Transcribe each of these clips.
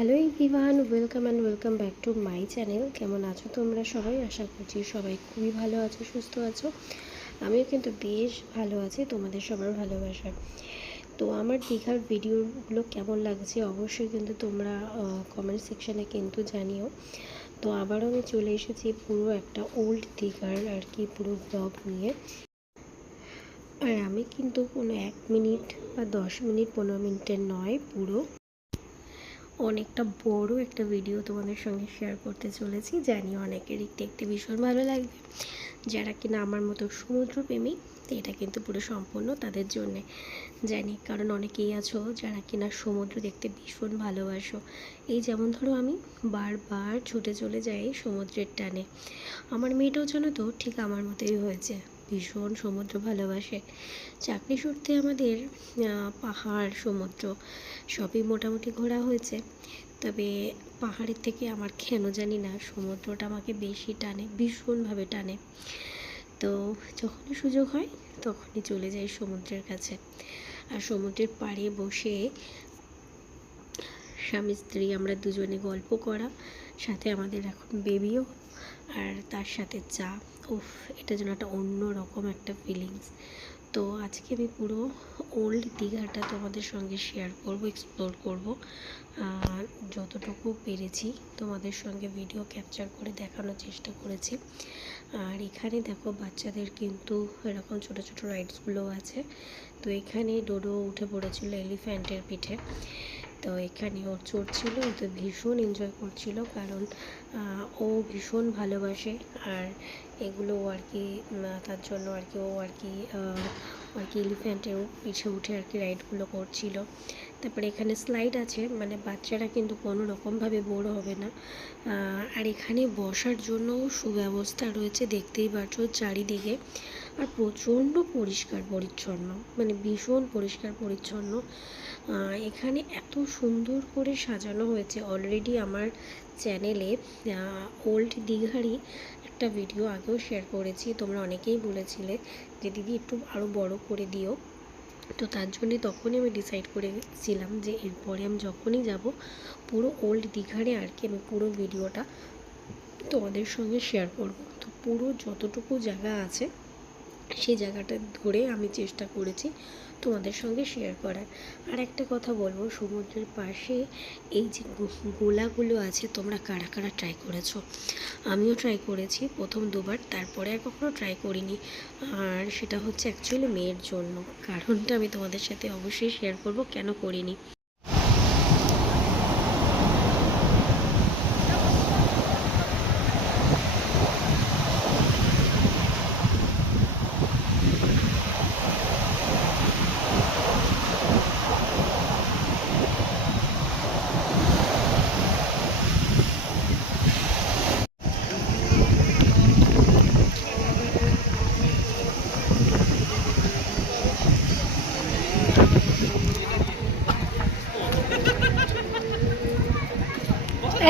Hello everyone, welcome back to my channel. কেমন আছো তোমরা সবাই? আশা করছি সবাই খুবই ভালো আছো, সুস্থ আছো। আমিও কিন্তু বেশ ভালো আছি তোমাদের সবার ভালোবাসার। তো আমার দীঘার ভিডিওগুলো কেমন লাগছে অবশ্যই কিন্তু তোমরা কমেন্ট সেকশানে কিন্তু জানিও। তো আবারও আমি চলে এসেছি পুরো একটা ওল্ড দীঘার আর কি পুরো ব্লগ নিয়ে। আর আমি কিন্তু কোনো 1 মিনিট বা 10 মিনিট 15 মিনিটের নয়, পুরো অনেকটা বড় একটা ভিডিও তোমাদের সঙ্গে শেয়ার করতে চলেছি। জানি অনেকেরই দেখতে ভীষণ ভালো লাগবে, যারা কিনা আমার মতো সমুদ্রপ্রেমী। তো এটা কিন্তু পুরো সম্পূর্ণ তাদের জন্যে জানি, কারণ অনেকেই আছো যারা কিনা সমুদ্র দেখতে ভীষণ ভালোবাসো। এই যেমন ধরো আমি বারবার ছুটে চলে যাই সমুদ্রের টানে। আমার মেয়েটাও জানো তো ঠিক আমার মতোই হয়েছে, ভীষণ সমুদ্র ভালোবাসে। চাকরি সূত্রে আমাদের পাহাড় সমুদ্র সবই মোটামুটি ঘোরা হয়েছে, তবে পাহাড়ের থেকে আমার কেন জানি না সমুদ্রটা আমাকে বেশি টানে, ভীষণভাবে টানে। তো যখনই সুযোগ হয় তখনই চলে যাই সমুদ্রের কাছে। আর সমুদ্রের পাড়ে বসে স্বামী স্ত্রী আমরা দুজনে গল্প করা, সাথে আমাদের এখন বেবিও, আর তার সাথে চা। উফ, এটা যেন একটা অন্য রকম একটা ফিলিংস। তো আজকে আমি পুরো ওল্ড দীঘাটা তোমাদের সঙ্গে শেয়ার করব, এক্সপ্লোর করব। যতটুকু পেরেছি তোমাদের সঙ্গে ভিডিও ক্যাপচার করে দেখানোর চেষ্টা করেছি। আর এখানে দেখো বাচ্চাদের কিন্তু এরকম ছোটো ছোটো রাইডসগুলো আছে। তো এখানে ডোডো উঠে পড়েছিল এলিফ্যান্টের পিঠে। তো এখানে ও চড়ছিল, ও তো ভীষণ এনজয় করছিল, কারণ ও ভীষণ ভালোবাসে। আর এগুলো আর কি তার জন্য আর কি ও আর কি এলিফ্যান্টের পিঠে উঠে আর কি রাইডগুলো করছিল। তারপরে এখানে স্লাইড আছে, মানে বাচ্চারা কিন্তু কোনো রকমভাবে বোর হবে না। আর এখানে বসার জন্য সুব্যবস্থা রয়েছে, দেখতেই পাচ্ছ চারিদিকে। আর প্রচণ্ড পরিষ্কার পরিচ্ছন্ন, মানে ভীষণ পরিষ্কার পরিচ্ছন্ন। এখানে এত সুন্দর করে সাজানো হয়েছে। অলরেডি আমার চ্যানেলে ওল্ড দীঘারই একটা ভিডিও আগেও শেয়ার করেছি, তোমরা অনেকেই বলেছিলে যে দিদি একটু আরও বড় করে দিও। তো তার জন্যে তখনই আমি ডিসাইড করেছিলাম যে এরপরে আমি যখনই যাব পুরো ওল্ড দীঘারে আর কি আমি পুরো ভিডিওটা তোমাদের সঙ্গে শেয়ার করব। তো পুরো যতটুকু জায়গা আছে সেই জায়গাটা ধরে আমি চেষ্টা করেছি তোমাদের সঙ্গে শেয়ার করার। আর একটা কথা বলবো, সমুদ্রের পাশে এই যে গোলাগুলো আছে, তোমরা কারা কারা ট্রাই করেছো? আমিও ট্রাই করেছি প্রথম দুবার, তারপরে আর কখনো ট্রাই করিনি। আর সেটা হচ্ছে অ্যাকচুয়ালি মেয়ের জন্য, কারণটা আমি তোমাদের সাথে অবশ্যই শেয়ার করব কেন করিনি।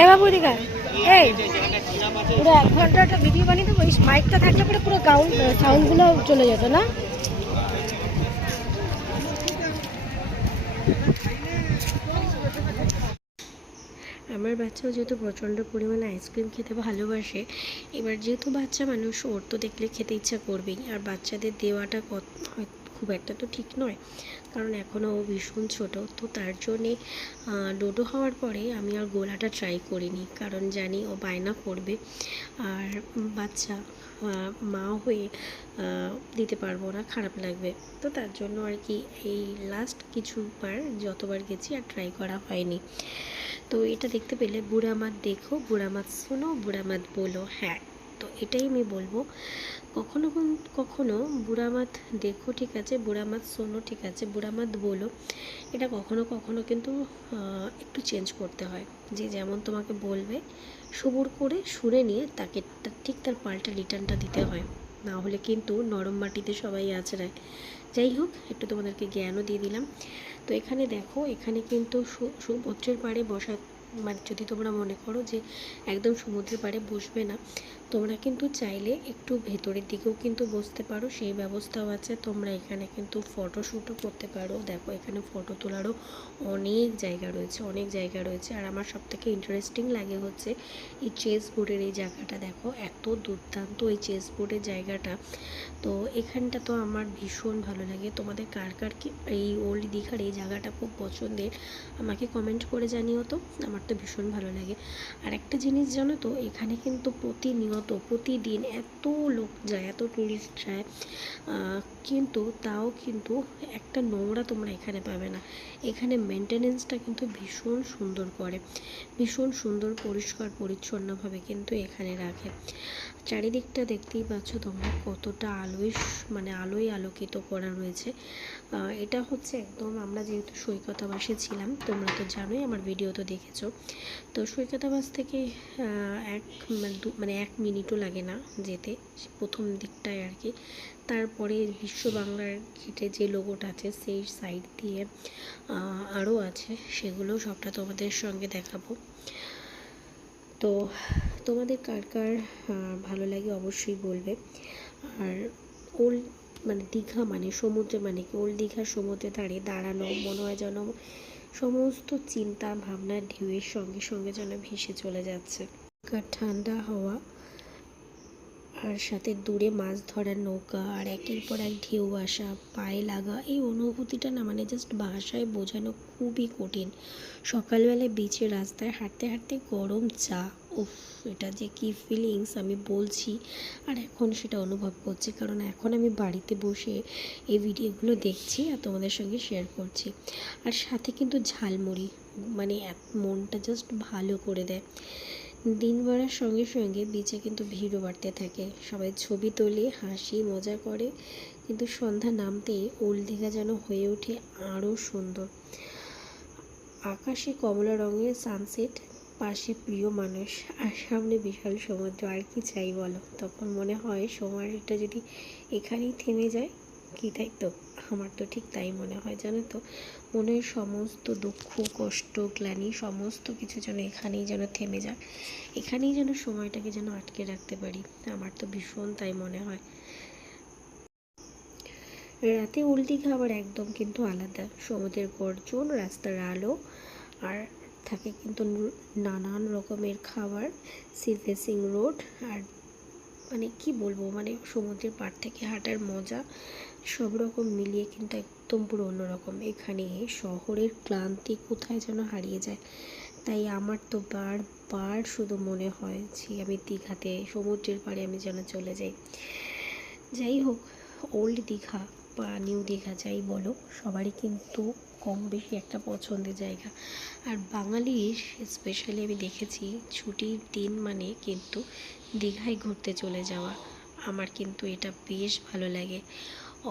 এ বাবু দিঘা, এই পুরো 1 ঘন্টা একটা ভিডিও বানিয়ে দেবো। এই মাইকটা থাকলে পরে পুরো সাউন্ডগুলো চলে যেত না। আমার বাচ্চাও যেহেতু প্রচণ্ড পরিমাণে আইসক্রিম খেতে ভালোবাসে, এবার যেহেতু বাচ্চা মানুষ, ওর তো দেখলে খেতে ইচ্ছা করবেই। আর বাচ্চাদের দেওয়াটা খুব একটা তো ঠিক নয়, কারণ এখনও ও ভীষণ ছোটো। তো তার জন্যে ডোডো হওয়ার পরে আমি আর গোলাটা ট্রাই করিনি, কারণ জানি ও বায়না করবে। আর বাচ্চা মা হয়ে দিতে পারবো না, খারাপ লাগবে। তো তার জন্য আর কি এই লাস্ট কিছুবার যতবার গেছি আর ট্রাই করা হয়নি। তো এটা দেখতে পেলে বুড়া মাত দেখো, বুড়া মাত শোনো, বুড়া মাত বলো। হ্যাঁ, তো এটাই আমি বলবো। কখনো কখনো বুড়া মাত দেখো ঠিক আছে, বুড়া মাত শোনো ঠিক আছে, বুড়া মাত বলো, এটা কখনো কখনো কিন্তু একটু চেঞ্জ করতে হয়। যে যেমন তোমাকে বলবে সবুর করে শুনে নিয়ে তাকে ঠিক তার পাল্টা রিটার্নটা দিতে হয়, না হলে কিন্তু নরম মাটিতে সবাই আছড়ায়। যাই হোক, একটু তোমাদেরকে জ্ঞানও দিয়ে দিলাম। তো এখানে দেখো, এখানে কিন্তু সমুদ্রের পাড়ে বসার মানে যদি তোমরা মনে করো যে একদম সমুদ্রের পাড়ে বসবে না, তোমরা কিন্তু চাইলে একটু ভেতরের দিকেও কিন্তু বসতে পারো, সেই ব্যবস্থাও আছে। তোমরা এখানে কিন্তু ফটোশ্যুটও করতে পারো। দেখো এখানে ফটো তোলারও অনেক জায়গা রয়েছে, অনেক জায়গা রয়েছে। আর আমার সবথেকে ইন্টারেস্টিং লাগে হচ্ছে এই চেস বোর্ডের এই জায়গাটা। দেখো এত দুর্দান্ত এই চেস বোর্ডের জায়গাটা। তো এখানটা তো আমার ভীষণ ভালো লাগে। তোমাদের কার কার কি এই ওল্ড দীঘার এই জায়গাটা খুব পছন্দের আমাকে কমেন্ট করে জানিও তো। আমার তো ভীষণ ভালো লাগে। আর একটা জিনিস জানো তো, এখানে কিন্তু প্রতিনিয়ত প্রতিদিন এত লোক যায়, এত টুরিস্ট যায়, কিন্তু তাও কিন্তু একটা নোংরা তোমরা এখানে পাবে না। এখানে মেনটেনেন্সটা কিন্তু ভীষণ সুন্দর করে, ভীষণ সুন্দর পরিষ্কার পরিচ্ছন্নভাবে কিন্তু এখানে রাখে। চারিদিকটা দেখতেই পাচ্ছ তোমরা কতটা আলোয় আলোকিত করা রয়েছে। এটা হচ্ছে একদম, আমরা যেহেতু সৈকতাবাসে ছিলাম, তোমরা তো জানোই, আমার ভিডিও তো দেখেছো। তো সৈকতাবাস থেকে এক মিনিটও লাগে না যেতে, প্রথম দিকটায় আর কি। তারপরে বিশ্ব বাংলার গেটে যে লোগোটা আছে সেই সাইড দিয়ে আরও আছে, সেগুলো সবটা তোমাদের সঙ্গে দেখাবো। তো তোমাদের কার কার ভালো লাগে অবশ্যই বলবে। আর ওল্ড দীঘা সমুদ্রে কি ওল্ড দীঘার সমুদ্রে দাঁড়ানো মনে হয় যেন সমস্ত চিন্তা ভাবনার ঢেউয়ের সঙ্গে সঙ্গে যেন ভেসে চলে যাচ্ছে। ঠান্ডা হাওয়া, আর সাথে দূরে মাছ ধরার নৌকা, আর একের পর এক ঢেউ আসা, পায়ে লাগা, এই অনুভূতিটা না জাস্ট ভাষায় বোঝানো খুবই কঠিন। সকালবেলায় বিচের রাস্তায় হাঁটতে হাঁটতে গরম চা, উফ, এটা যে কী ফিলিংস আমি বলছি। আর এখন সেটা অনুভব করছি, কারণ এখন আমি বাড়িতে বসে এই ভিডিওগুলো দেখছি আর তোমাদের সঙ্গে শেয়ার করছি। আর সাথে কিন্তু ঝালমুড়ি, মনটা জাস্ট ভালো করে দেয়। দিন বাড়ার সঙ্গে সঙ্গে বিচে কিন্তু ভিড়ও বাড়তে থাকে, সবাই ছবি তোলে, হাসি মজা করে। কিন্তু সন্ধ্যা নামতেই ওল্ড দীঘা যেন হয়ে ওঠে আরও সুন্দর। আকাশে কমলা রঙের সানসেট, পাশে প্রিয় মানুষ, আর সামনে বিশাল সমুদ্র, আর কি চাই বলো। তখন মনে হয় সময়টা যদি এখানেই থেমে যায় কি, তাই তো? আমার তো ঠিক তাই মনে হয়, জানো তো। মনের সমস্ত দুঃখ কষ্ট গ্লানি সমস্ত কিছু যেন এখানেই যেন থেমে যায়, এখানেই যেন সময়টাকে যেন আটকে রাখতে পারি। আমার তো ভীষণ তাই মনে হয়। রাতে ওল্ড দীঘা আবার একদম কিন্তু আলাদা। সমুদ্রের গর্জন, রাস্তার আলো, আর থাকে কিন্তু নানান রকমের খাবার, সি ফেসিং রোড, আর কি বলবো, সমুদ্রের পাড় থেকে হাঁটার মজা, সব রকম মিলিয়ে কিন্তু একদম পুরো অন্যরকম। এখানে শহরের ক্লান্তি কোথায় যেন হারিয়ে যায়। তাই আমার তো বারবার শুধু মনে হয় যে আমি দীঘাতে সমুদ্রের পাড়ে আমি যেন চলে যাই। যাই হোক, ওল্ড দীঘা বা নিউ দীঘা যাই বলো, সবারই কিন্তু কম বেশি একটা পছন্দের জায়গা। আর বাঙালির স্পেশালি আমি দেখেছি ছুটির দিন কিন্তু দীঘায় ঘুরতে চলে যাওয়া। আমার কিন্তু এটা বেশ ভালো লাগে।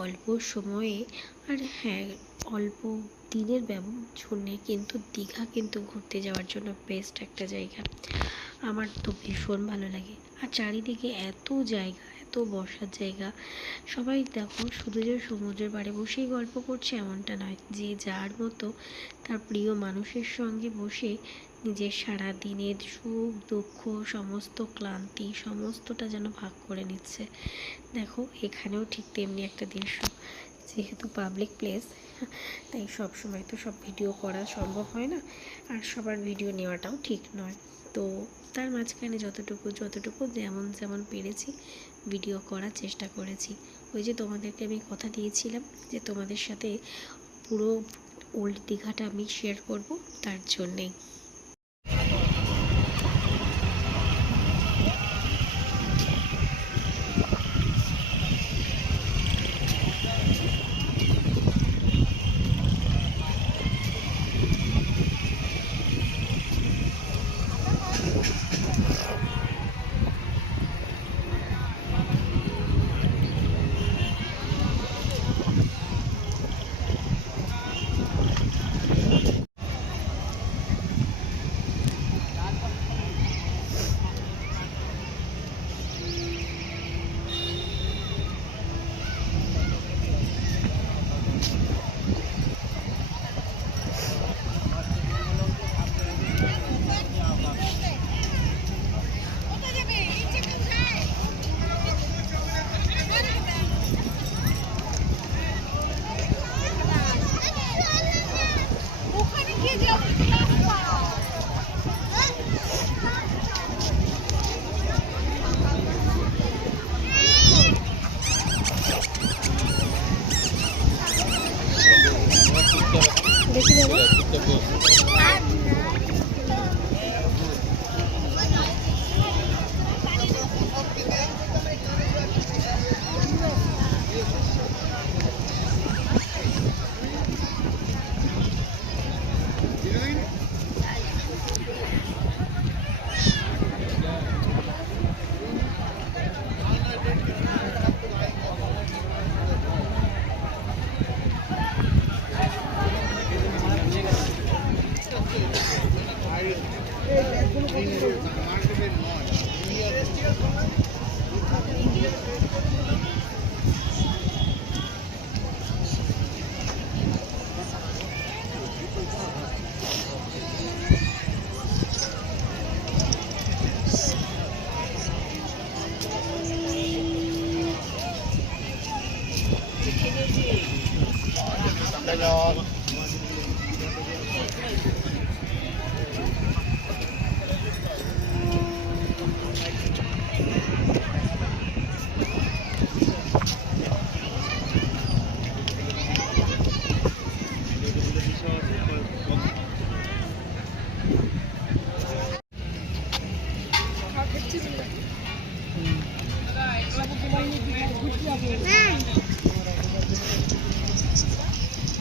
অল্প সময়ে, আর হ্যাঁ, অল্প দিনের জন্যে কিন্তু দীঘা কিন্তু ঘুরতে যাওয়ার জন্য বেস্ট একটা জায়গা। আমার তো ভীষণ ভালো লাগে। আর চারিদিকে এত জায়গা, এত বসার জায়গা। সবাই দেখো শুধু যে সমুদ্রের পাড়ে বসেই গল্প করছে এমনটা নয়, যে যার মতো তার প্রিয় মানুষের সঙ্গে বসে নিজের সারা দিনের সুখ দুঃখ সমস্ত ক্লান্তি সমস্তটা যেন ভাগ করে নিচ্ছে। দেখো এখানেও ঠিক তেমনি একটা দৃশ্য। যেহেতু পাবলিক প্লেস, তাই সব সময় তো সব ভিডিও করা সম্ভব হয় না, আর সবার ভিডিও নেওয়াটাও ঠিক নয়। তো তার মাঝখানে যতটুকু যেমন পেরেছি ভিডিও করার চেষ্টা করেছি। ওই যে তোমাদেরকে আমি কথা দিয়েছিলাম যে তোমাদের সাথে পুরো ওল্ড দীঘাটা আমি শেয়ার করব, তার জন্যেই।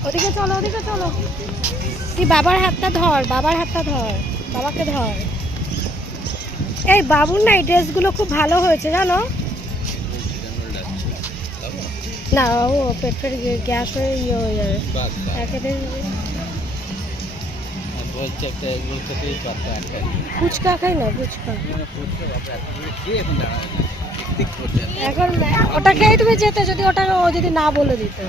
ওদিকে চলো, ওদিকে চলো। তুই বাবার হাতটা ধর, বাবার হাতটা ধর, বাবাকে ধর। এই বাবুর না এই ড্রেসগুলো খুব ভালো হয়েছে জানো। না ও পেটের গ্যাস হয়ে ইয়ে হয়ে যাবে একেবারে। ফুচকা খাই না, ফুচকা এখন ওটা খেয়ে তুমি যেতে, যদি ওটা ও যদি না বলে দিত।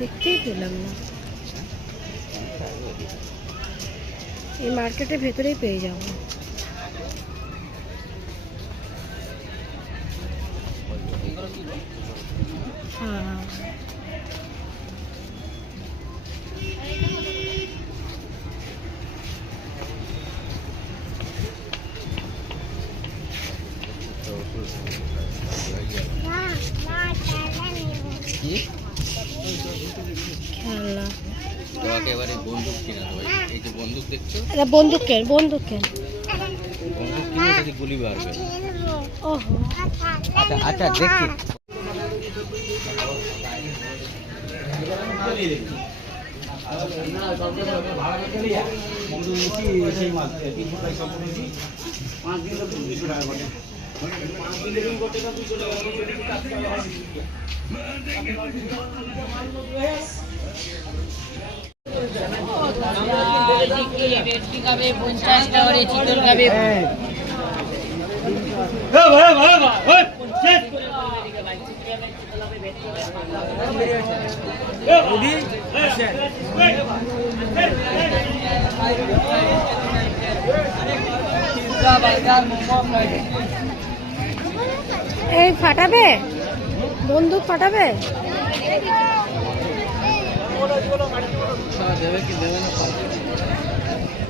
দেখতেই পেলাম না, এই মার্কেটের ভেতরেই পেয়ে যাবো। হ্যাঁ খেলনা এবারে বন্দুক কিনা তো, এই যে বন্দুক দেখছো, এটা বন্দুকের, বন্দুকের বন্দুক কিনে যদি গুলি বাড়বে। ওহো আচ্ছা আচ্ছা দেখি। এই ফাটাবে, বন্দুক ফাটাবে।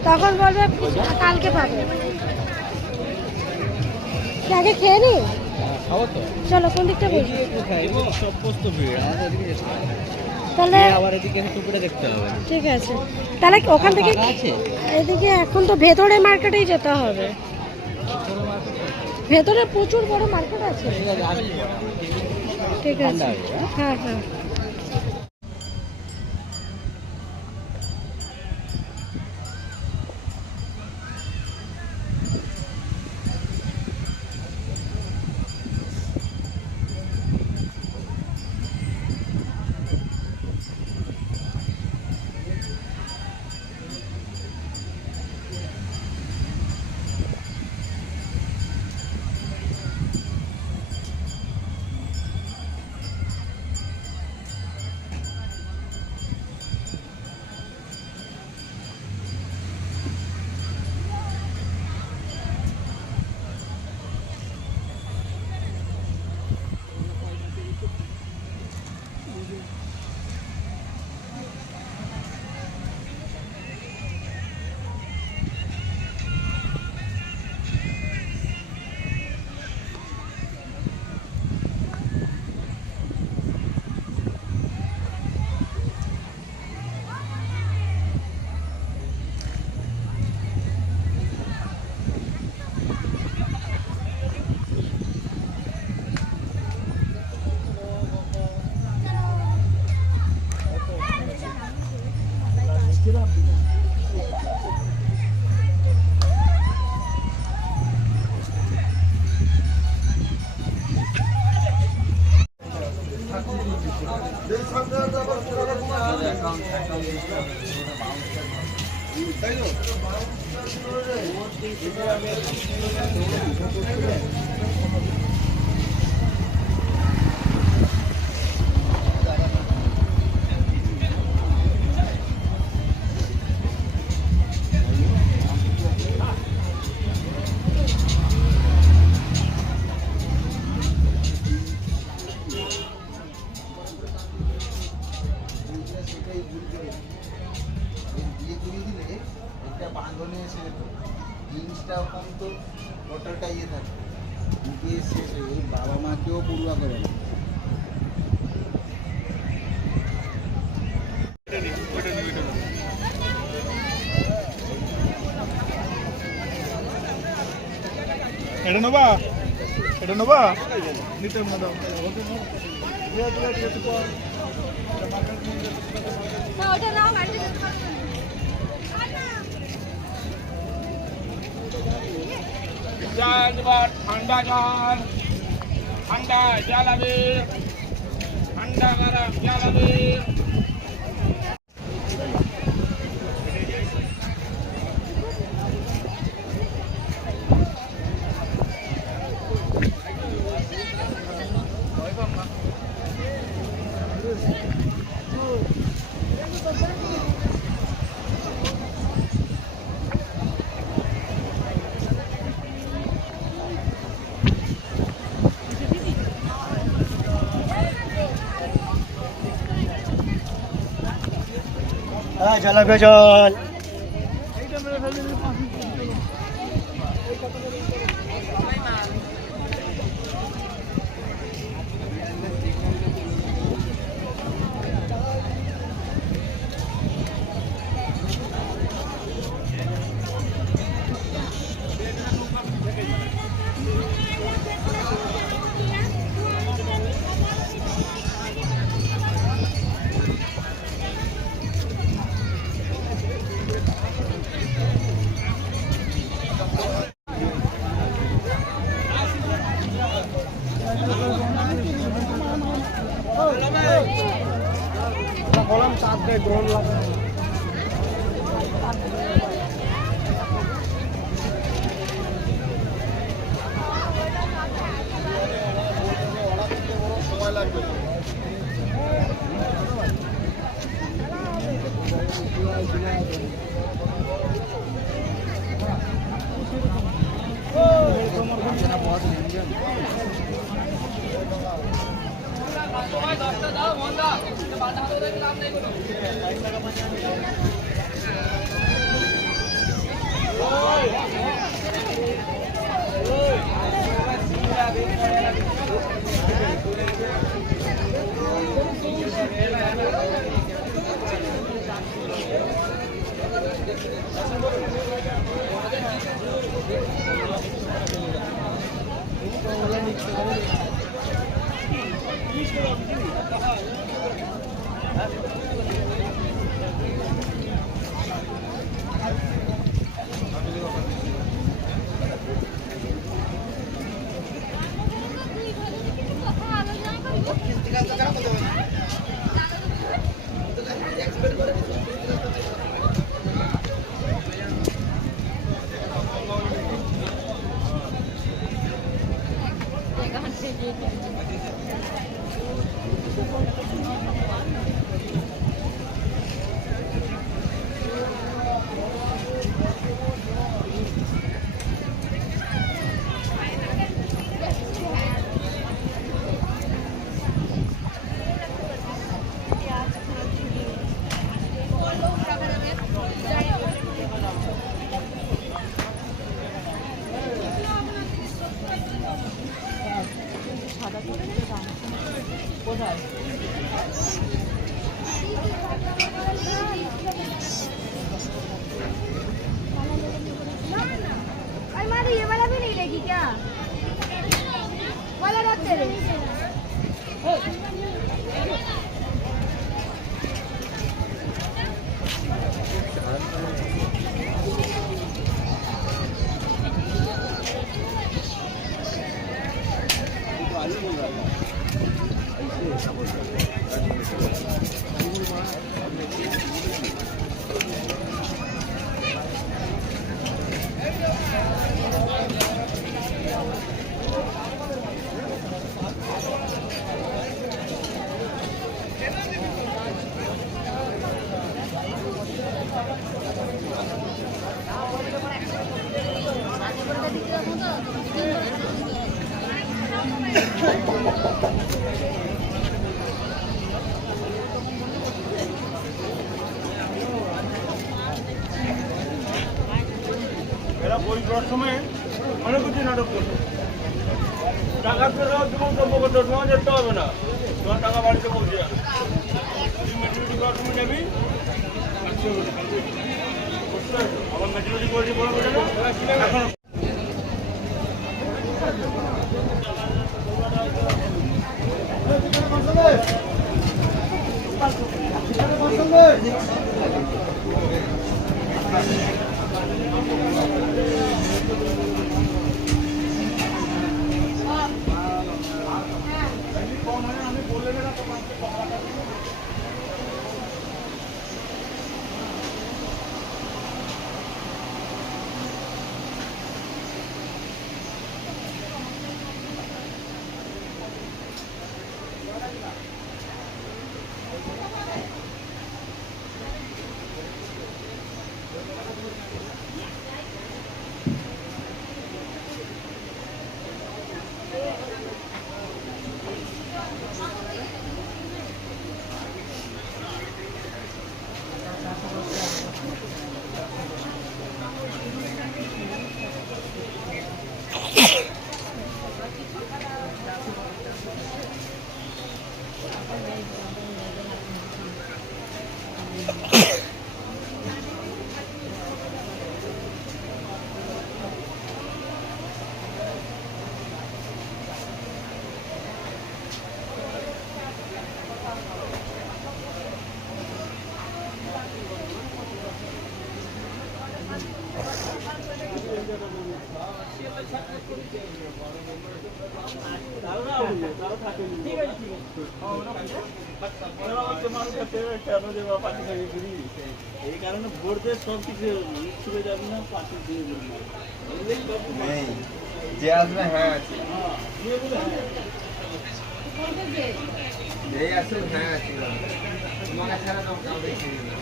তখন বলবে কালকে পাবে। আগে খেয়ে নি, চলো কোন দিকটা বলছি। তাহলে ঠিক আছে, তাহলে ওখান থেকে এদিকে এখন তো ভেতরে মার্কেটেই যেতে হবে। ভেতরে প্রচুর বড় মার্কেট আছে। ঠিক আছে, হ্যাঁ হ্যাঁ। বাঁধনে এসে জিনিসটাও কম তো টোটালটা ইয়ে থাকে গিয়ে শেষ হয়ে এই বাবা মাকেও পড়ুয়া করে না। এটা নেবা নিতে দাও ঠান্ডা জল ঠান্ডা জল হবে ঠান্ডা গরম জল হবে। চল চল বললাম চাপ দেয় গ্রহণ লাগে সময় লাগবে। এরা বই করার সময় অনেক কিছু নাটক করতো। টাকা পেলেও তুমি সম্পর্ক করতে তোমার যেতে হবে না, তোমার টাকা বাড়িতে পৌঁছে যাবে। তুমি ম্যাচুরিটি করার তুমি নেবি, আবার ম্যাচুরিটি করে বড় হয়ে যাবে এখন। এই কারণে ভোরদের সব কিছু ছুটে যাবে না, পাঁচের দিকে নেই যে আসবে। হ্যাঁ আছে, এই আসলে হ্যাঁ আছে তোমাকে ছাড়া তো কাউকে চিনি না।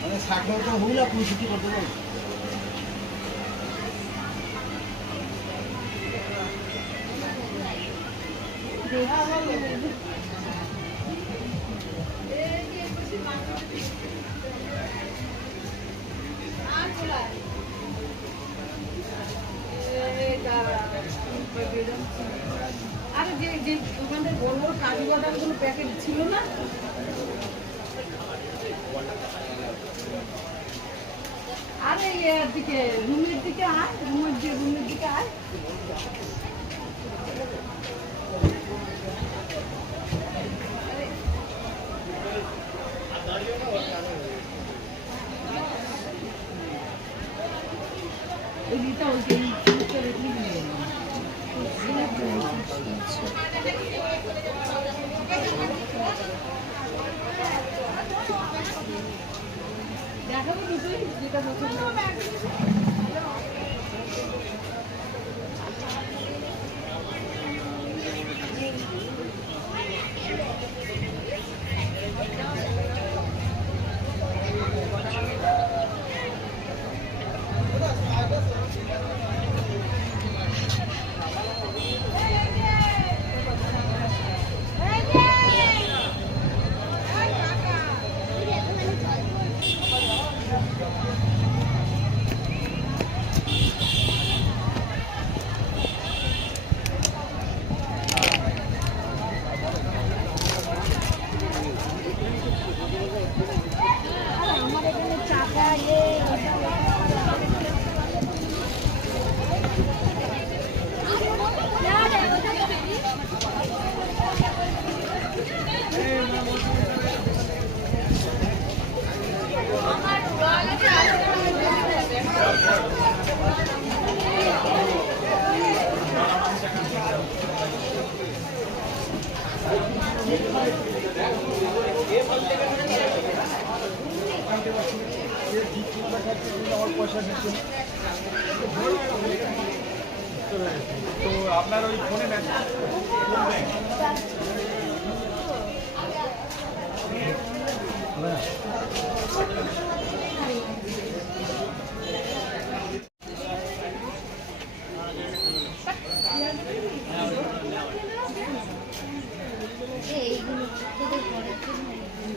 মানে 60 তো হই না, 65 করতে পারবো। আরে যে যে দোকানের বড় বড় কাজু বাদামগুলো প্যাকেট ছিল না, আরে এর দিকে রুমের দিকে আয়, রুমের দিকে আয়। ওইটা ওই দেখাবো দুটোই, যেটা পছন্দ হবে। তো আপনার ওই ফোনে মেসেজ এইগুলো তোদের পরের জন্য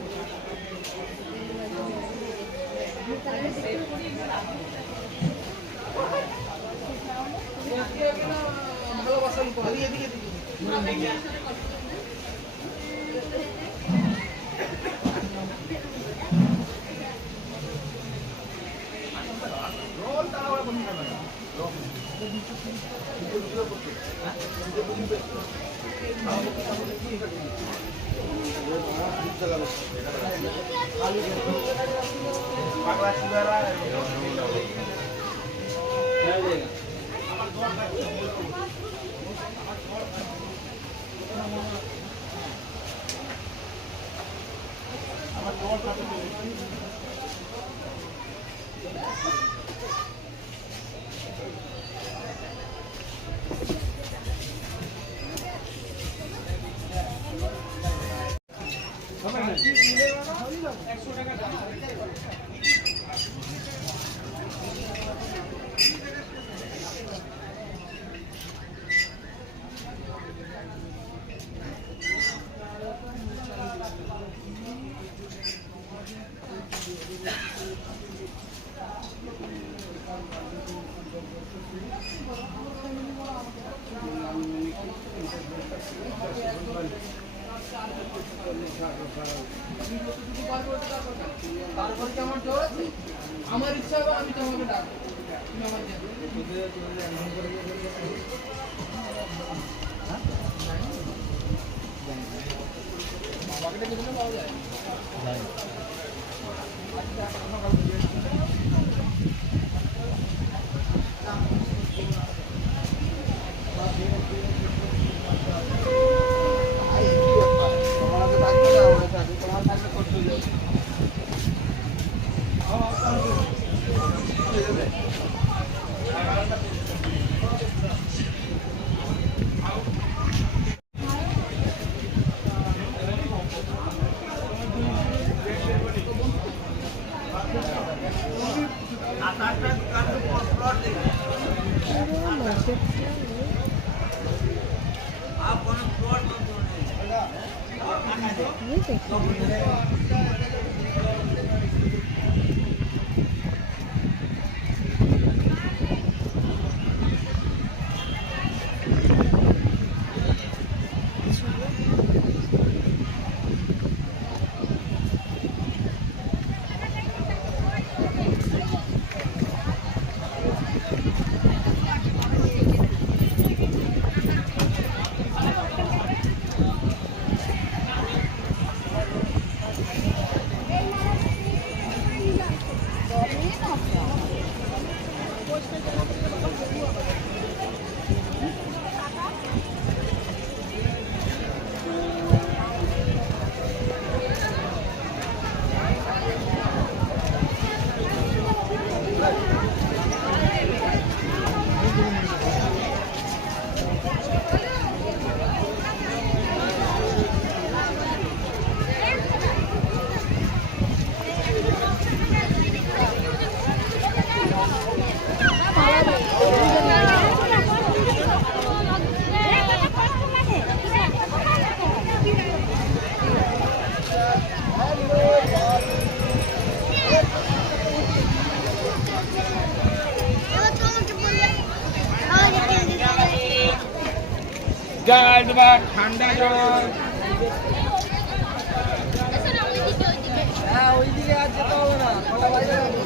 তারপরে কি আমার জোর আছে? আমার ইচ্ছা হবে আমি তোমাকে ডাকবো, তুমি আমার যাবে। বাবাকে ডেকে দিলে পাওয়া যায়? জল বা ঠান্ডা জল হ্যাঁ ওইদিকে আর যেতে হবে না, কটা বাজে যাবে?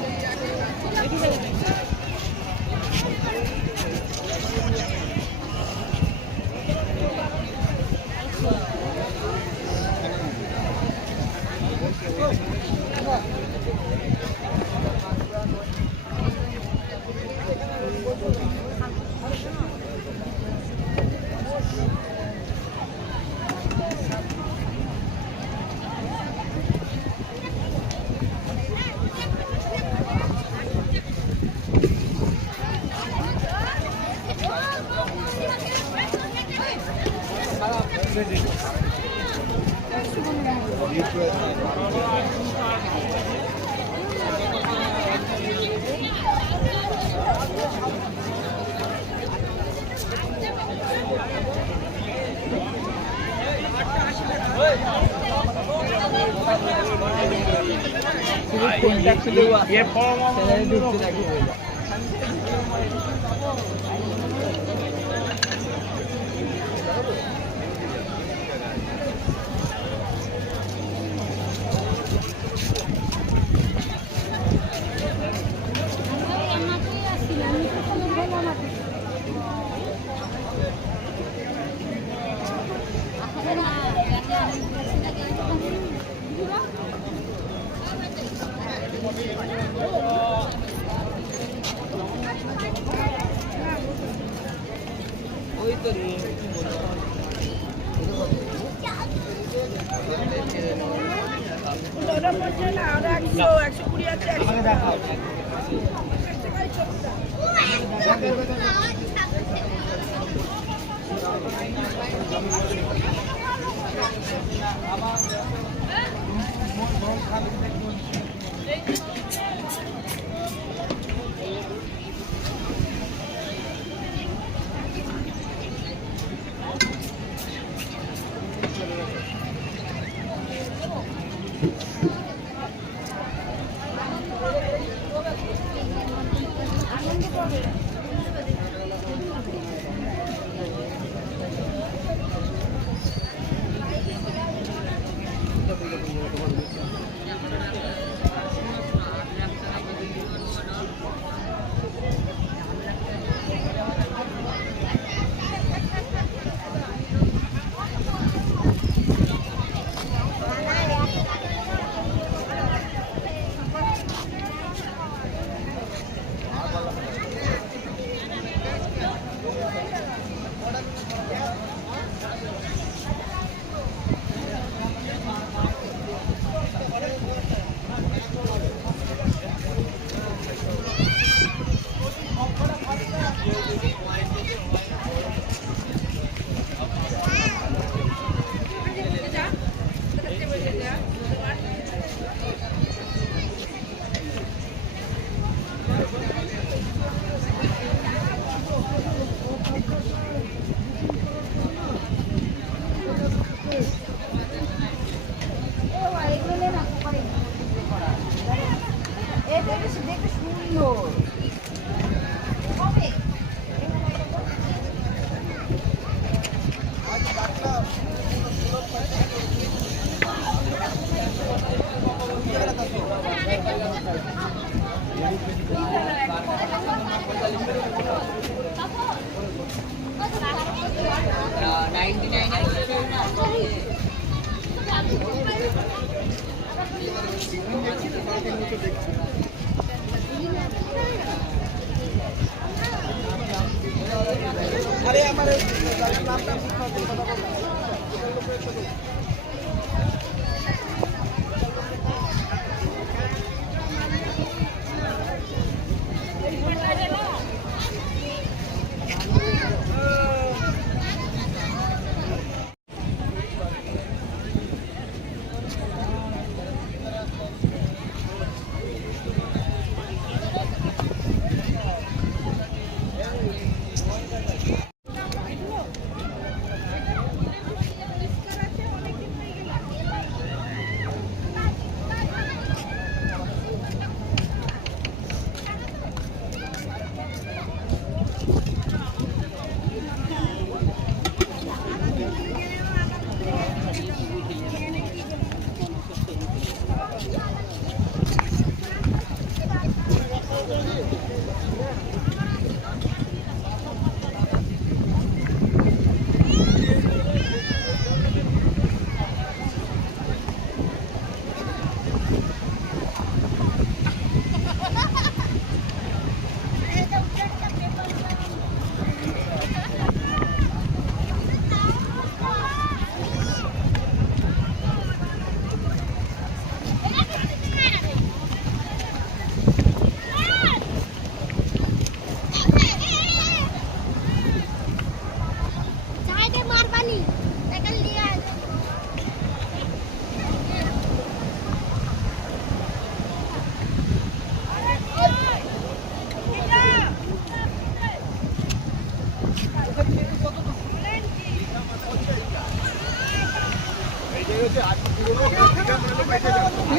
ये फॉर्म আরে আমার নামটা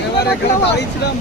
আগেবার এখানে দাঁড়িয়েছিলাম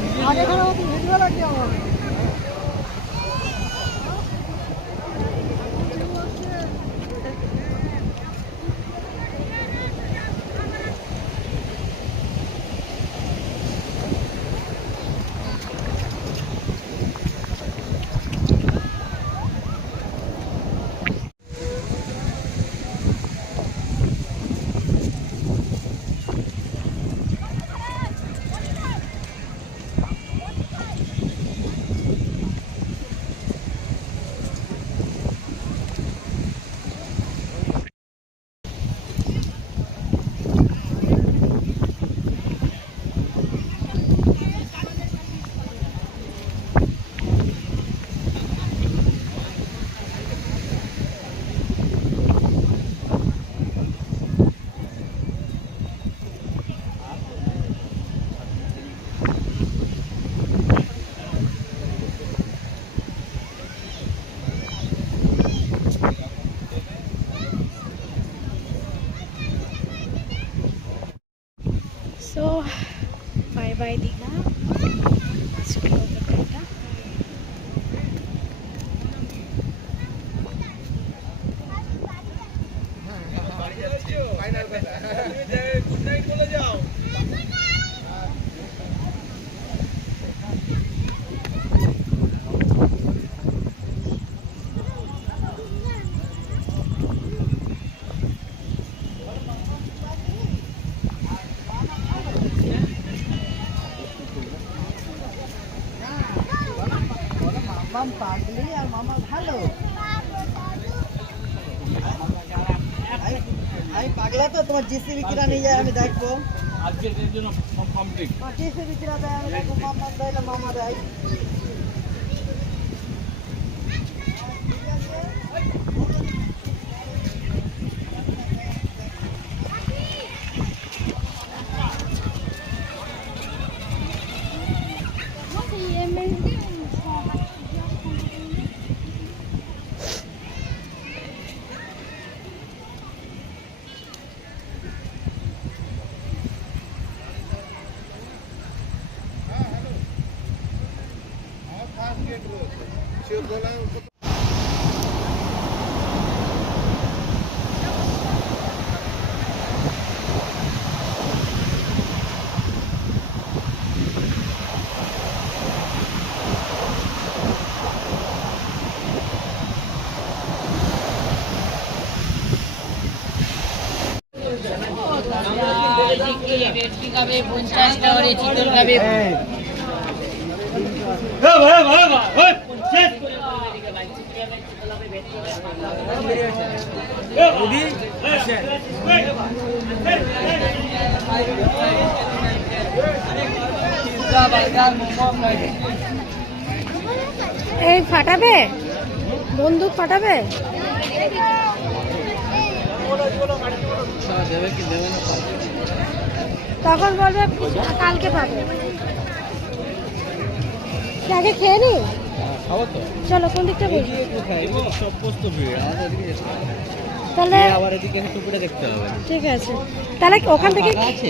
তো বাই বাই দীঘা, আজকের মতো টাটা। গুড নাইট বলে যাও। মাম পাগলি আর মামা ভালো। আমি পাগলা তো, তোমার জিসিবি কিরা নিয়ে যায় আমি দেখবো। আজকের দিনের জন্য কমপ্লিট। জিসিবি কিরা দেয় আমি দেখবো, মামা দেয় না মামা দেয়। এই ফাটাবে, বন্দুক ফাটাবে। দেবে কি দেবে না? তখন বলবে কালকে পাবে। আগে খেয়ে নি, খাবো তো। চলো কোন দিকটা বলি। কোথায় সব পোস্ত ভিড়, আমাদের এদিকে যেতে হবে। তাহলে আবার এদিকে টুকুটা দেখতে হবে। ঠিক আছে, তাহলে ওখান থেকে ফাঁকা আছে?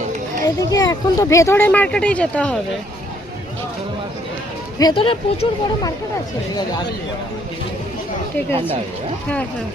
এদিকে এখন তো ভেতরে মার্কেটেই যেতে হবে। ভেতরে প্রচুর বড় মার্কেট আছে। ঠিক আছে, আসবো। ঠিক আছে, ঠান্ডা হবে, হ্যাঁ হ্যাঁ।